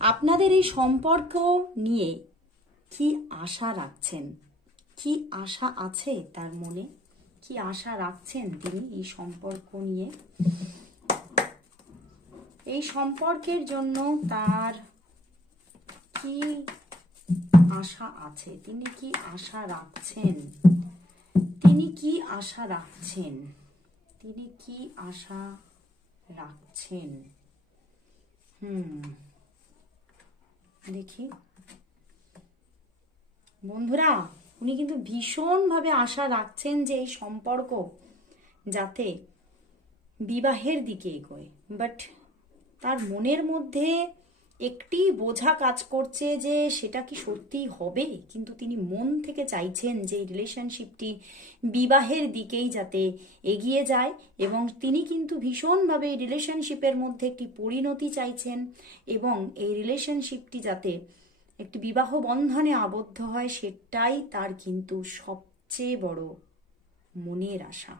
আপনাদের এই সম্পর্ক নিয়ে কি আশা রাখছেন? কি আশা আছে তার মনে? কি আশা রাখছেন তিনি এই সম্পর্ক নিয়ে? এই সম্পর্কের জন্য তার কি আশা আছে? তিনি কি আশা রাখছেন? তিনি কি আশা রাখছেন? তিনি কি আশা রাখছেন? দেখি বন্ধুরা, উনি কিন্তু ভীষণভাবে আশা রাখছেন যে এই সম্পর্ক যাতে বিবাহের দিকে এগোয়। বাট তার মনের মধ্যে একটি বোঝা কাজ করছে যে সেটা কি সত্যিই হবে, কিন্তু তিনি মন থেকে চাইছেন যে এই রিলেশনশিপটি বিবাহের দিকেই যাতে এগিয়ে যায়, এবং তিনি কিন্তু ভীষণভাবে এই রিলেশনশিপের মধ্যে একটি পরিণতি চাইছেন, এবং এই রিলেশনশিপটি যাতে একটি বিবাহ বন্ধনে আবদ্ধ হয়, সেটাই তার কিন্তু সবচেয়ে বড় মনের আশা।